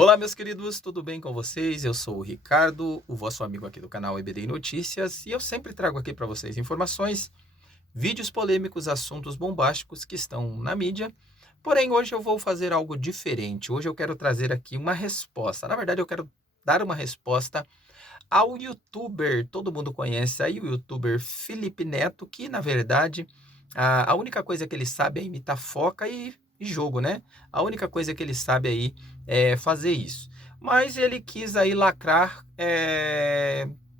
Olá, meus queridos, tudo bem com vocês? Eu sou o Ricardo, o vosso amigo aqui do canal EBD Notícias, e eu sempre trago aqui para vocês informações, vídeos polêmicos, assuntos bombásticos que estão na mídia. Porém, hoje eu vou fazer algo diferente. Hoje eu quero trazer aqui uma resposta. Na verdade, eu quero dar uma resposta ao youtuber, todo mundo conhece aí o youtuber Felipe Neto, que na verdade a única coisa que ele sabe é imitar foca e jogo, né? A única coisa que ele sabe aí é fazer isso. Mas ele quis aí lacrar,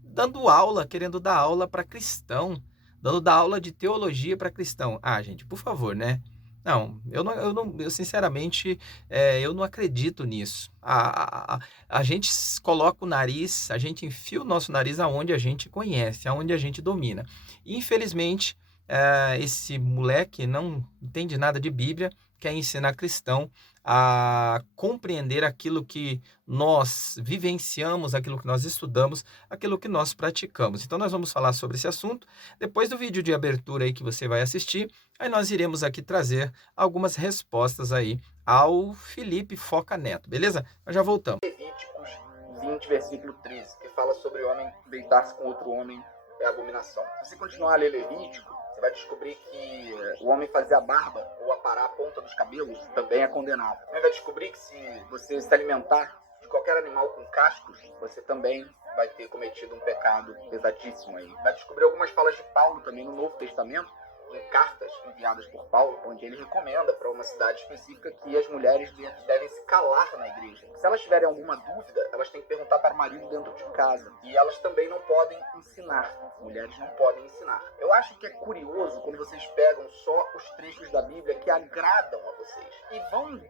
dando aula, querendo dar aula para cristão, dando dar aula de teologia para cristão. Ah, gente, por favor, né? Não, eu sinceramente, eu não acredito nisso. A gente coloca o nariz, a gente enfia o nosso nariz aonde a gente conhece, aonde a gente domina. E, infelizmente, esse moleque não entende nada de Bíblia, quer ensinar cristão a compreender aquilo que nós vivenciamos, aquilo que nós estudamos, aquilo que nós praticamos. Então, nós vamos falar sobre esse assunto. Depois do vídeo de abertura aí que você vai assistir, aí nós iremos aqui trazer algumas respostas aí ao Felipe Foca Neto, beleza? Nós já voltamos. Levíticos 20, versículo 13, que fala sobre o homem deitar-se com outro homem é abominação. Se você continuar a ler Levítico, você vai descobrir que o homem fazer a barba ou aparar a ponta dos cabelos também é condenado. Você vai descobrir que se você se alimentar de qualquer animal com cascos, você também vai ter cometido um pecado pesadíssimo aí. Vai descobrir algumas falas de Paulo também no Novo Testamento, em cartas enviadas por Paulo, onde ele recomenda para uma cidade específica que as mulheres devem se calar na igreja. Se elas tiverem alguma dúvida, elas têm que perguntar para o marido dentro de casa. E elas também não podem ensinar. Mulheres não podem ensinar. Eu acho que é curioso quando vocês pegam só os trechos da Bíblia que agradam a vocês e vão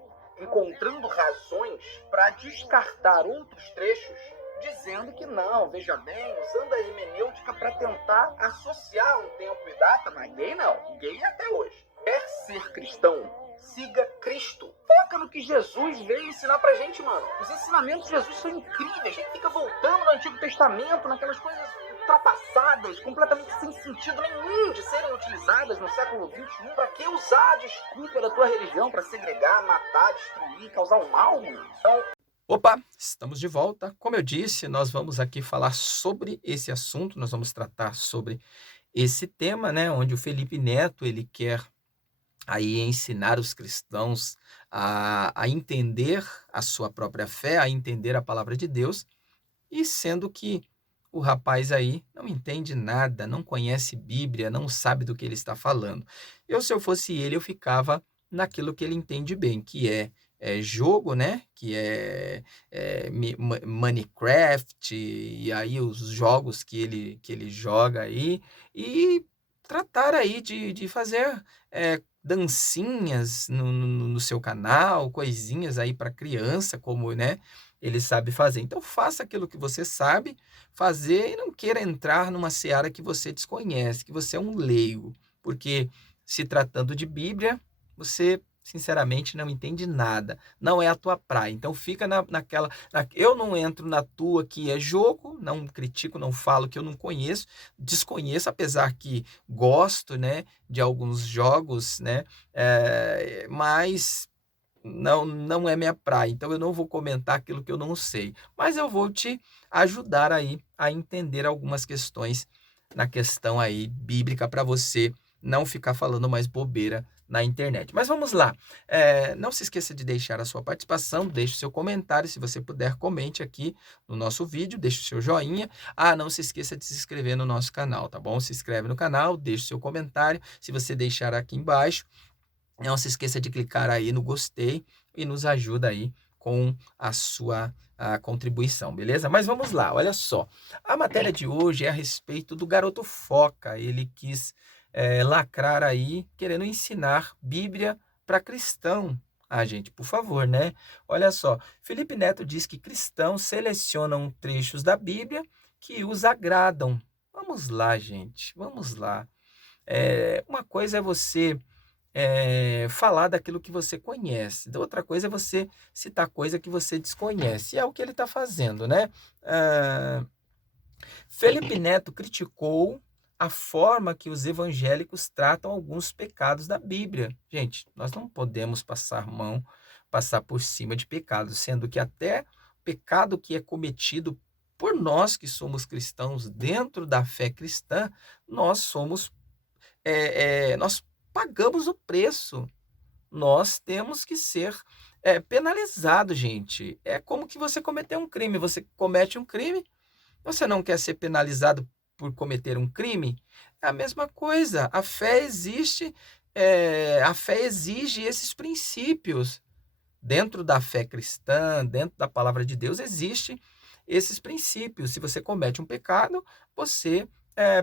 encontrando razões para descartar outros trechos, dizendo que não, veja bem, usando a hermenêutica para tentar associar um tempo e data, mas gay não, gay até hoje. Quer ser cristão? Siga Cristo. Foca no que Jesus veio ensinar pra gente, mano. Os ensinamentos de Jesus são incríveis. A gente fica voltando no Antigo Testamento, naquelas coisas ultrapassadas, completamente sem sentido nenhum de serem utilizadas no século XXI. Pra que usar a desculpa da tua religião pra segregar, matar, destruir, causar um mal, mano? Então, Opa, estamos de volta. Como eu disse, nós vamos aqui falar sobre esse assunto, nós vamos tratar sobre esse tema, né, onde o Felipe Neto, ele quer aí ensinar os cristãos a entender a sua própria fé, a entender a palavra de Deus, e sendo que o rapaz aí não entende nada, não conhece Bíblia, não sabe do que ele está falando. Se eu fosse ele, eu ficava naquilo que ele entende bem, que é jogo, né? Que é Minecraft, e aí os jogos que ele joga aí, e tratar aí de fazer dancinhas no seu canal, coisinhas aí para criança, como, né, ele sabe fazer. Então, faça aquilo que você sabe fazer e não queira entrar numa seara que você desconhece, que você é um leigo, porque se tratando de Bíblia, você sinceramente não entende nada, não é a tua praia. Então, fica eu não entro na tua que é jogo, não critico, não falo que eu não conheço, desconheço, apesar que gosto, né, de alguns jogos, né, mas não é minha praia, então eu não vou comentar aquilo que eu não sei, mas eu vou te ajudar aí a entender algumas questões na questão aí bíblica para você não ficar falando mais bobeira na internet. Mas vamos lá, não se esqueça de deixar a sua participação, deixe o seu comentário, se você puder, comente aqui no nosso vídeo, deixe o seu joinha, não se esqueça de se inscrever no nosso canal, tá bom? Se inscreve no canal, deixe o seu comentário, se você deixar aqui embaixo, não se esqueça de clicar aí no gostei e nos ajuda aí com a contribuição, beleza? Mas vamos lá, olha só. A matéria de hoje é a respeito do garoto Foca. Ele quis lacrar aí, querendo ensinar Bíblia para cristão. Gente, por favor, né? Olha só, Felipe Neto diz que cristãos selecionam trechos da Bíblia que os agradam. Vamos lá, gente, vamos lá. Uma coisa é você falar daquilo que você conhece. Da outra coisa é você citar coisa que você desconhece. E é o que ele está fazendo, né? Felipe Neto criticou a forma que os evangélicos tratam alguns pecados da Bíblia. Gente, nós não podemos passar mão, passar por cima de pecado, sendo que até pecado que é cometido por nós que somos cristãos dentro da fé cristã, nós somos, nós pagamos o preço. Nós temos que ser, penalizados, gente. É como que você cometer um crime. Você comete um crime, você não quer ser penalizado por cometer um crime? É a mesma coisa. A fé existe, a fé exige esses princípios. Dentro da fé cristã, dentro da palavra de Deus, existe esses princípios. Se você comete um pecado, você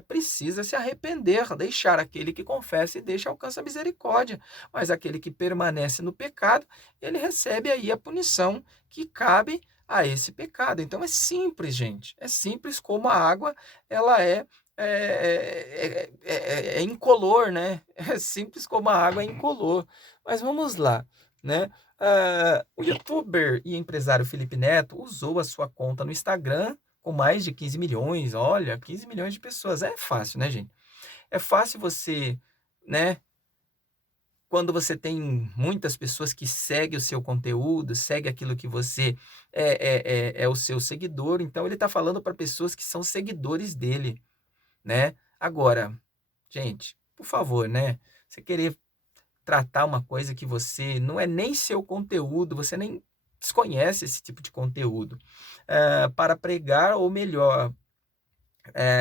precisa se arrepender, deixar aquele que confessa e deixa alcança a misericórdia. Mas aquele que permanece no pecado, ele recebe aí a punição que cabe a esse pecado. Então é simples, gente. É simples como a água, ela é incolor, né? É simples como a água é incolor. Mas vamos lá, né? O youtuber e empresário Felipe Neto usou a sua conta no Instagram com mais de 15 milhões. Olha, 15 milhões de pessoas. É fácil, né, gente? É fácil você, né? Quando você tem muitas pessoas que seguem o seu conteúdo, segue aquilo que você é o seu seguidor, então ele está falando para pessoas que são seguidores dele, né? Agora, gente, por favor, né? Você querer tratar uma coisa que você não é nem seu conteúdo, você nem desconhece esse tipo de conteúdo, para pregar, ou melhor,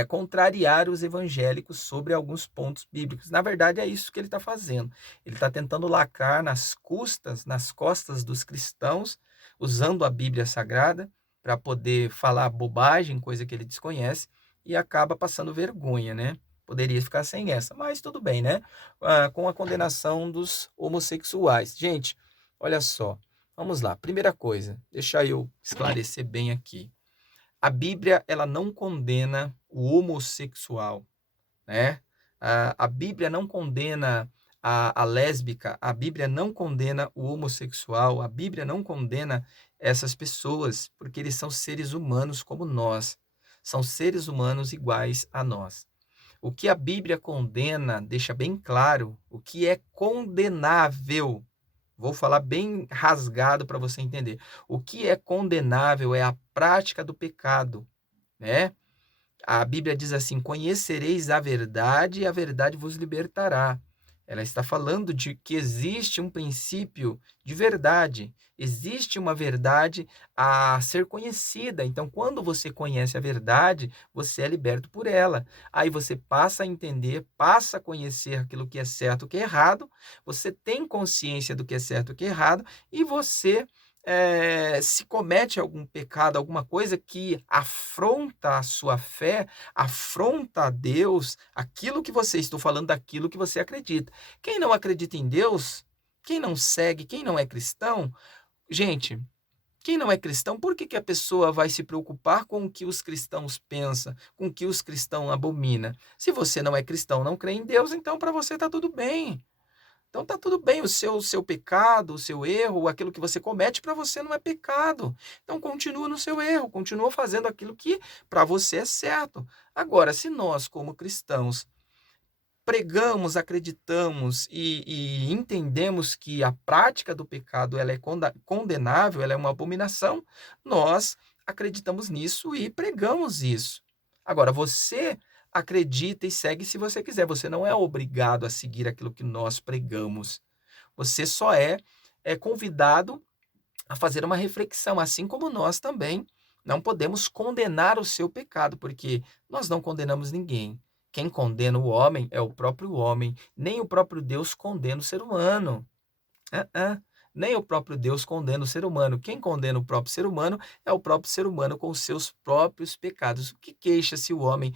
contrariar os evangélicos sobre alguns pontos bíblicos. Na verdade, é isso que ele está fazendo. Ele está tentando lacrar nas costas dos cristãos, usando a Bíblia Sagrada para poder falar bobagem, coisa que ele desconhece, e acaba passando vergonha, né? Poderia ficar sem essa, mas tudo bem, né? Com a condenação dos homossexuais. Gente, olha só, vamos lá. Primeira coisa, deixa eu esclarecer bem aqui. A Bíblia, ela não condena o homossexual, né? A Bíblia não condena a lésbica, a Bíblia não condena o homossexual, a Bíblia não condena essas pessoas, porque eles são seres humanos como nós, são seres humanos iguais a nós. O que a Bíblia condena, deixa bem claro, o que é condenável. Vou falar bem rasgado para você entender. O que é condenável é a prática do pecado, né? A Bíblia diz assim: conhecereis a verdade e a verdade vos libertará. Ela está falando de que existe um princípio de verdade, existe uma verdade a ser conhecida. Então, quando você conhece a verdade, você é liberto por ela. Aí você passa a entender, passa a conhecer aquilo que é certo e o que é errado, você tem consciência do que é certo e o que é errado, e você se comete algum pecado, alguma coisa que afronta a sua fé, afronta a Deus, aquilo que você, estou falando daquilo que você acredita. Quem não acredita em Deus, quem não segue, quem não é cristão, gente, quem não é cristão, por que que a pessoa vai se preocupar com o que os cristãos pensam, com o que os cristãos abominam? Se você não é cristão, não crê em Deus, então para você está tudo bem. Então tá tudo bem, o seu pecado, o seu erro, aquilo que você comete para você não é pecado. Então continua no seu erro, continua fazendo aquilo que para você é certo. Agora, se nós como cristãos pregamos, acreditamos e entendemos que a prática do pecado ela é condenável, ela é uma abominação, nós acreditamos nisso e pregamos isso. Agora, você acredita e segue se você quiser, você não é obrigado a seguir aquilo que nós pregamos. Você só é convidado a fazer uma reflexão, assim como nós também não podemos condenar o seu pecado, porque nós não condenamos ninguém. Quem condena o homem é o próprio homem, nem o próprio Deus condena o ser humano. Nem o próprio Deus condena o ser humano. Quem condena o próprio ser humano é o próprio ser humano com os seus próprios pecados. O que queixa-se o homem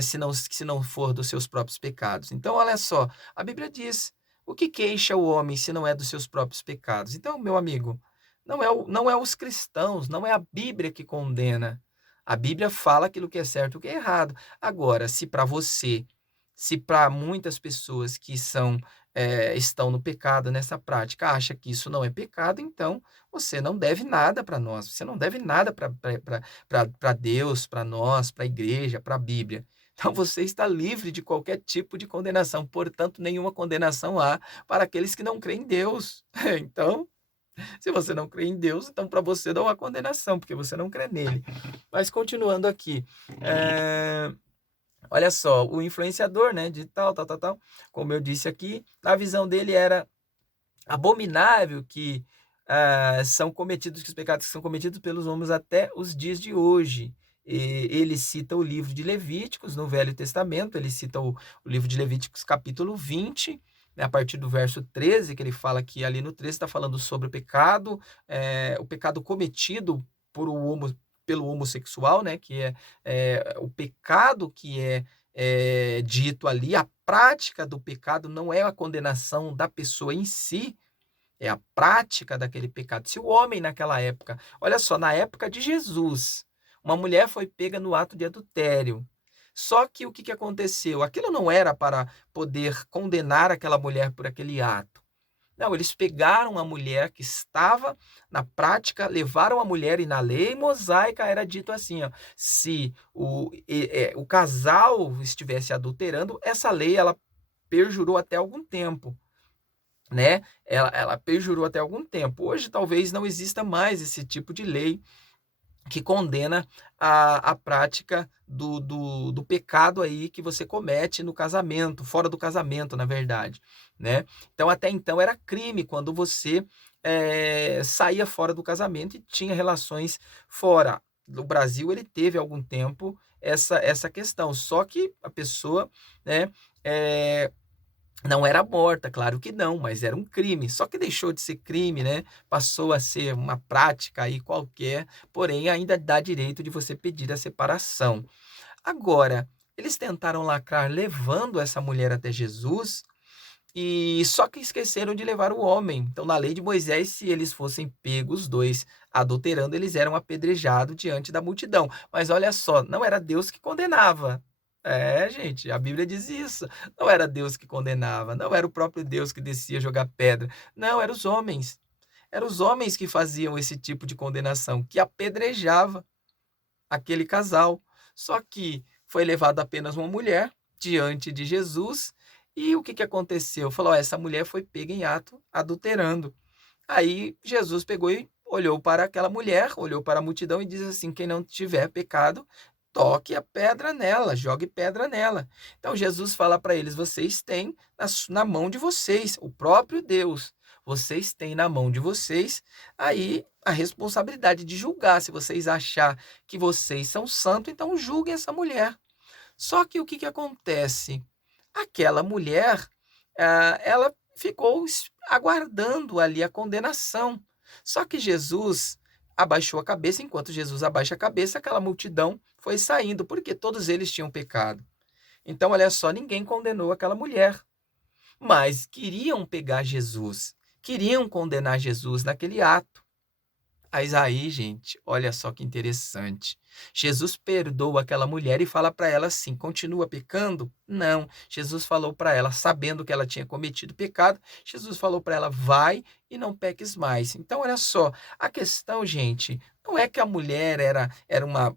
se não for dos seus próprios pecados? Então, olha só, a Bíblia diz: o que queixa o homem se não é dos seus próprios pecados? Então, meu amigo, não é os cristãos, não é a Bíblia que condena. A Bíblia fala aquilo que é certo e o que é errado. Agora, se para você, se para muitas pessoas que estão no pecado nessa prática, acha que isso não é pecado, então você não deve nada para nós, você não deve nada para Deus, para nós, para a igreja, para a Bíblia. Então você está livre de qualquer tipo de condenação, portanto, nenhuma condenação há para aqueles que não creem em Deus. Então, Se você não crê em Deus, então para você não há condenação, porque você não crê nele. Mas continuando aqui, olha só, o influenciador, né, de tal, tal, tal, tal, como eu disse aqui, a visão dele era abominável são cometidos, que os pecados que são cometidos pelos homens até os dias de hoje. E ele cita o livro de Levíticos no Velho Testamento, ele cita o livro de Levíticos capítulo 20, né, a partir do verso 13, que ele fala que ali no 13 está falando sobre o pecado cometido por pelo homossexual, né, que é o pecado que é dito ali, a prática do pecado não é a condenação da pessoa em si, é a prática daquele pecado. Se o homem naquela época, olha só, na época de Jesus, uma mulher foi pega no ato de adultério. Só que o que que aconteceu? Aquilo não era para poder condenar aquela mulher por aquele ato. Não, eles pegaram a mulher que estava na prática, levaram a mulher, e na lei mosaica era dito assim, ó, se o casal estivesse adulterando, essa lei ela perjurou até algum tempo, né? Ela perjurou até algum tempo. Hoje talvez não exista mais esse tipo de lei que condena a prática do pecado aí que você comete no casamento, fora do casamento, na verdade, né? Então, até então era crime quando você saía fora do casamento e tinha relações fora. No Brasil, ele teve algum tempo essa questão, só que a pessoa, né, eh, não era morta, claro que não, mas era um crime. Só que deixou de ser crime, né? Passou a ser uma prática aí qualquer, porém ainda dá direito de você pedir a separação. Agora, eles tentaram lacrar levando essa mulher até Jesus, e só que esqueceram de levar o homem. Então, na lei de Moisés, se eles fossem pegos os dois adulterando, eles eram apedrejados diante da multidão. Mas olha só, não era Deus que condenava. É, gente, a Bíblia diz isso. Não era Deus que condenava, não era o próprio Deus que descia jogar pedra. Não, eram os homens. Eram os homens que faziam esse tipo de condenação, que apedrejava aquele casal. Só que foi levado apenas uma mulher diante de Jesus, e o que que aconteceu? Falou: "Ó, essa mulher foi pega em ato adulterando". Aí Jesus pegou e olhou para aquela mulher, olhou para a multidão e diz assim: "Quem não tiver pecado, toque a pedra nela, jogue pedra nela". Então Jesus fala para eles: "Vocês têm na mão de vocês, o próprio Deus, vocês têm na mão de vocês aí a responsabilidade de julgar. Se vocês achar que vocês são santos, então julguem essa mulher". Só que o que que acontece? Aquela mulher, ela ficou aguardando ali a condenação. Só que Jesus abaixou a cabeça, enquanto Jesus abaixa a cabeça, aquela multidão foi saindo, porque todos eles tinham pecado. Então, olha só, ninguém condenou aquela mulher, mas queriam pegar Jesus, queriam condenar Jesus naquele ato. Mas aí, gente, olha só que interessante. Jesus perdoa aquela mulher e fala para ela assim: continua pecando? Não. Jesus falou para ela, sabendo que ela tinha cometido pecado, Jesus falou para ela: vai e não peques mais. Então, olha só, a questão, gente, não é que a mulher era uma,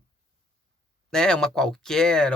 né, uma qualquer,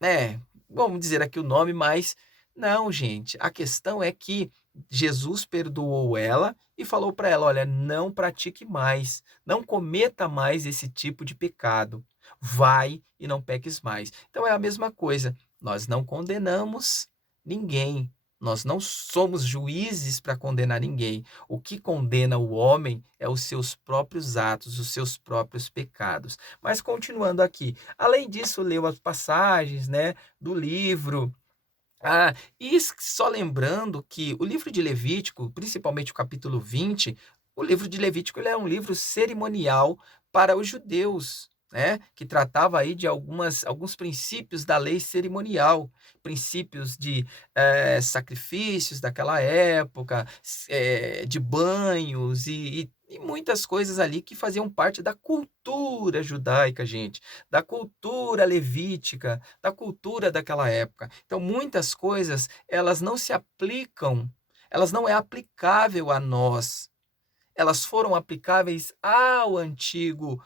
né, vamos dizer aqui o nome, mas não, gente, a questão é que Jesus perdoou ela e falou para ela: "Olha, não pratique mais, não cometa mais esse tipo de pecado. Vai e não peques mais". Então é a mesma coisa, nós não condenamos ninguém, nós não somos juízes para condenar ninguém. O que condena o homem é os seus próprios atos, os seus próprios pecados. Mas continuando aqui, além disso, leu as passagens, né, do livro. Só lembrando que o livro de Levítico, principalmente o capítulo 20, o livro de Levítico ele é um livro cerimonial para os judeus, né, que tratava aí de alguns princípios da lei cerimonial, princípios de sacrifícios daquela época, de banhos e muitas coisas ali que faziam parte da cultura judaica, gente, da cultura levítica, da cultura daquela época. Então, muitas coisas, elas não se aplicam, elas não é aplicável a nós. Elas foram aplicáveis ao Antigo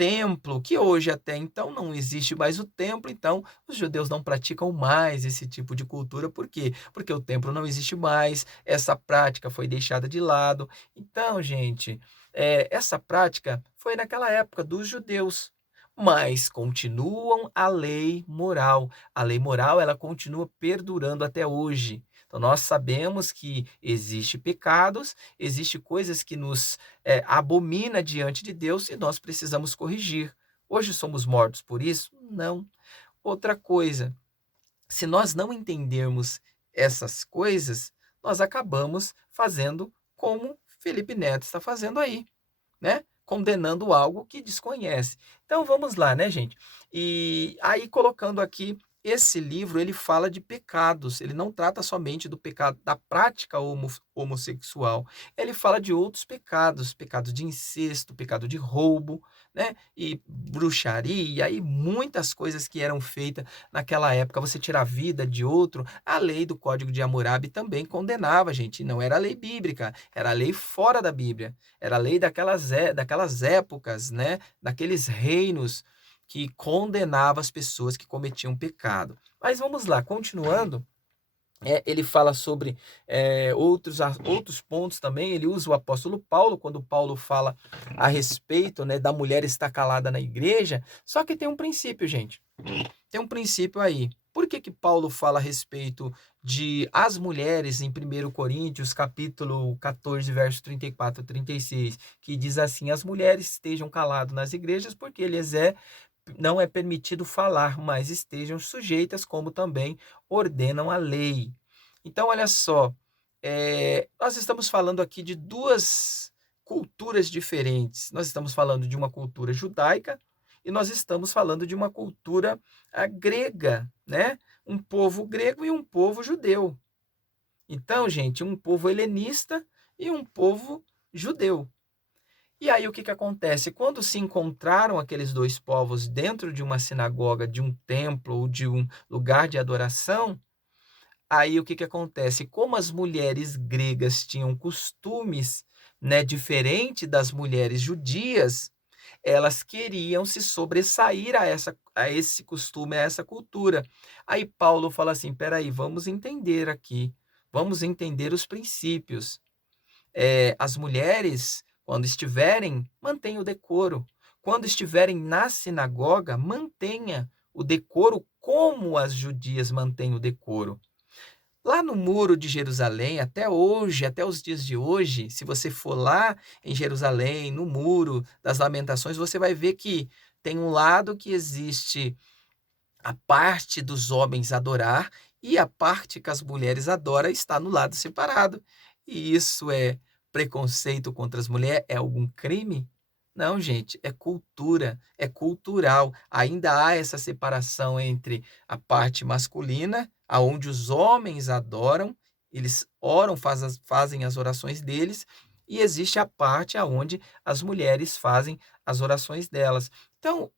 templo, que hoje até então não existe mais o templo, então os judeus não praticam mais esse tipo de cultura. Por quê? Porque o templo não existe mais, essa prática foi deixada de lado. Então, gente, essa prática foi naquela época dos judeus, mas continuam a lei moral. A lei moral, ela continua perdurando até hoje. Então, nós sabemos que existe pecados, existe coisas que nos abomina diante de Deus e nós precisamos corrigir. Hoje somos mortos por isso? Não. Outra coisa, se nós não entendermos essas coisas, nós acabamos fazendo como Felipe Neto está fazendo aí, né? Condenando algo que desconhece. Então vamos lá, né, gente? E aí colocando aqui esse livro, ele fala de pecados, ele não trata somente do pecado da prática homossexual, ele fala de outros pecados, pecado de incesto, pecado de roubo, né? E bruxaria, e muitas coisas que eram feitas naquela época, você tirar a vida de outro, a lei do Código de Hammurabi também condenava, gente, não era lei bíblica, era lei fora da Bíblia. Era a lei daquelas épocas, né? Daqueles reinos que condenava as pessoas que cometiam pecado. Mas vamos lá, continuando. Ele fala sobre outros pontos também. Ele usa o apóstolo Paulo, quando Paulo fala a respeito, né, da mulher estar calada na igreja. Só que tem um princípio, gente. Tem um princípio aí. Por que que Paulo fala a respeito de as mulheres em 1 Coríntios, capítulo 14, verso 34 a 36, que diz assim: as mulheres estejam caladas nas igrejas, porque não é permitido falar, mas estejam sujeitas, como também ordenam a lei. Então, olha só, nós estamos falando aqui de duas culturas diferentes. Nós estamos falando de uma cultura judaica e nós estamos falando de uma cultura grega, né? Um povo grego e um povo judeu. Então, gente, um povo helenista e um povo judeu. E aí o que que acontece? Quando se encontraram aqueles dois povos dentro de uma sinagoga, de um templo ou de um lugar de adoração, aí o que que acontece? Como as mulheres gregas tinham costumes, né, diferente das mulheres judias, elas queriam se sobressair a esse costume, a essa cultura. Aí Paulo fala assim: peraí, vamos entender aqui, vamos entender os princípios. As mulheres, quando estiverem, mantenham o decoro. Quando estiverem na sinagoga, mantenha o decoro como as judias mantêm o decoro. Lá no Muro de Jerusalém, até hoje, até os dias de hoje, se você for lá em Jerusalém, no Muro das Lamentações, você vai ver que tem um lado que existe a parte dos homens adorar e a parte que as mulheres adoram está no lado separado. E isso é preconceito contra as mulheres? É algum crime? Não, gente, é cultura, é cultural. Ainda há essa separação entre a parte masculina, aonde os homens adoram, eles oram, fazem as orações deles, e existe a parte aonde as mulheres fazem as orações delas. Então,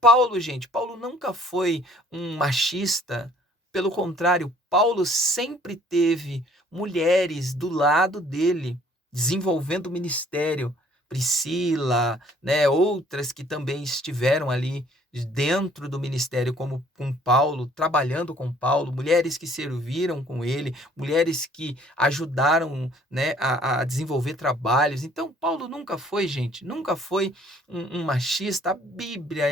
Paulo, gente, Paulo nunca foi um machista. Pelo contrário, Paulo sempre teve mulheres do lado dele, desenvolvendo o ministério. Priscila, né, outras que também estiveram ali dentro do ministério, como com Paulo, trabalhando com Paulo, mulheres que serviram com ele, mulheres que ajudaram, né, a desenvolver trabalhos. Então, Paulo nunca foi, gente, nunca foi um machista. A Bíblia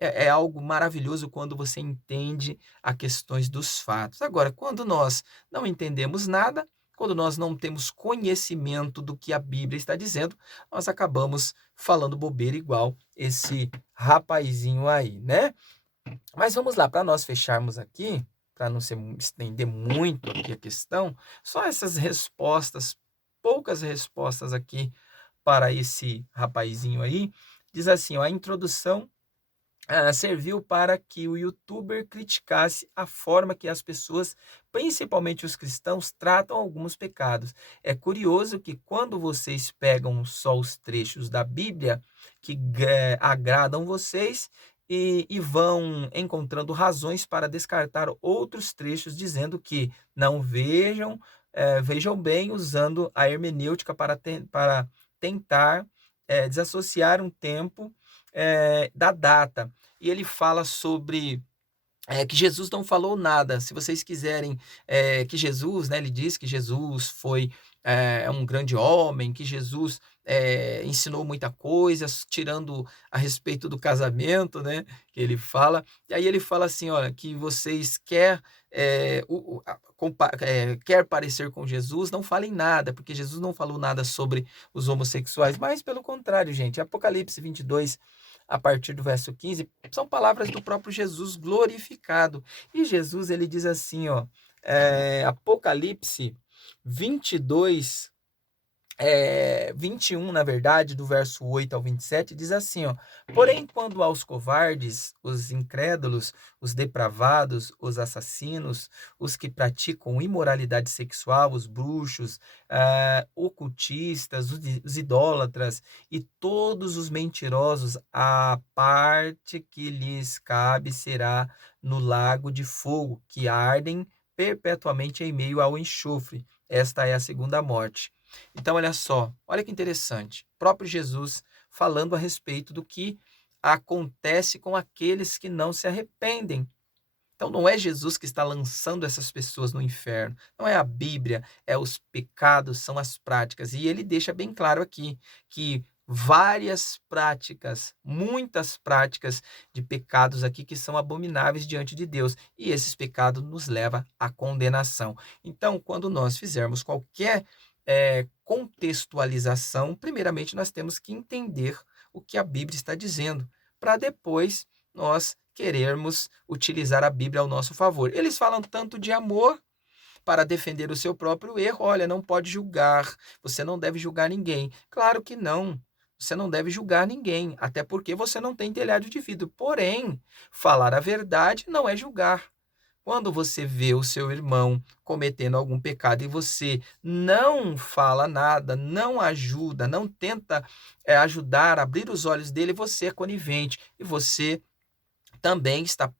é algo maravilhoso quando você entende as questões dos fatos. Agora, quando nós não entendemos nada, quando nós não temos conhecimento do que a Bíblia está dizendo, nós acabamos falando bobeira igual esse rapazinho aí, né? Mas vamos lá, para nós fecharmos aqui, para não se estender muito aqui a questão, só essas respostas, poucas respostas aqui para esse rapazinho aí. Diz assim, ó: a introdução serviu para que o youtuber criticasse a forma que as pessoas, principalmente os cristãos, tratam alguns pecados. É curioso que quando vocês pegam só os trechos da Bíblia que agradam vocês e vão encontrando razões para descartar outros trechos, dizendo que não vejam, vejam bem, usando a hermenêutica para tentar desassociar um tempo da data. E ele fala sobre que Jesus não falou nada. Se vocês quiserem que Jesus, né, ele diz que Jesus foi um grande homem, que Jesus ensinou muita coisa, tirando a respeito do casamento, né, que ele fala. E aí ele fala assim, olha, que vocês quer parecer com Jesus, não falem nada, porque Jesus não falou nada sobre os homossexuais, mas pelo contrário, gente, Apocalipse 22, a partir do verso 15, são palavras do próprio Jesus glorificado. E Jesus, ele diz assim, ó, Apocalipse 22, 21, na verdade, do verso 8 ao 27, diz assim, ó: porém, quando aos covardes, os incrédulos, os depravados, os assassinos, os que praticam imoralidade sexual, os bruxos, ocultistas, os idólatras e todos os mentirosos, a parte que lhes cabe será no lago de fogo, que ardem perpetuamente em meio ao enxofre. Esta é a segunda morte. Então, olha só, olha que interessante. O próprio Jesus falando a respeito do que acontece com aqueles que não se arrependem. Então, não é Jesus que está lançando essas pessoas no inferno. Não é a Bíblia, é os pecados, são as práticas. E ele deixa bem claro aqui que várias práticas, muitas práticas de pecados aqui que são abomináveis diante de Deus. E esses pecados nos levam à condenação. Então, quando nós fizermos qualquer contextualização, primeiramente nós temos que entender o que a Bíblia está dizendo, para depois nós querermos utilizar a Bíblia ao nosso favor. Eles falam tanto de amor para defender o seu próprio erro. Olha, não pode julgar, você não deve julgar ninguém. Claro que não. Você não deve julgar ninguém, até porque você não tem telhado de vidro. Porém, falar a verdade não é julgar. Quando você vê o seu irmão cometendo algum pecado e você não fala nada, não ajuda, não tenta ajudar, abrir os olhos dele, você é conivente e você também está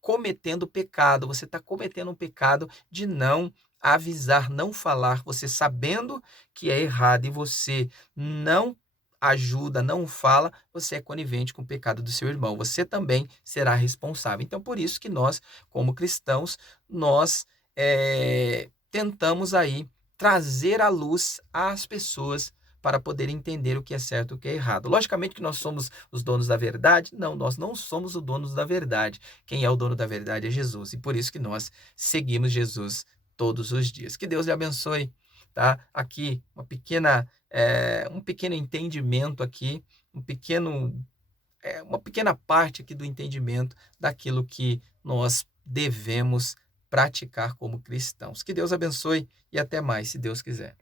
cometendo pecado. Você está cometendo um pecado de não avisar, não falar, você sabendo que é errado e você não ajuda, não fala, você é conivente com o pecado do seu irmão. Você também será responsável. Então, por isso que nós, como cristãos, nós tentamos aí trazer à luz às pessoas para poder entender o que é certo e o que é errado. Logicamente que nós somos os donos da verdade? Não, nós não somos os donos da verdade. Quem é o dono da verdade é Jesus. E por isso que nós seguimos Jesus todos os dias. Que Deus lhe abençoe, tá? Aqui, um pequeno entendimento aqui, uma pequena parte aqui do entendimento daquilo que nós devemos praticar como cristãos. Que Deus abençoe e até mais, se Deus quiser.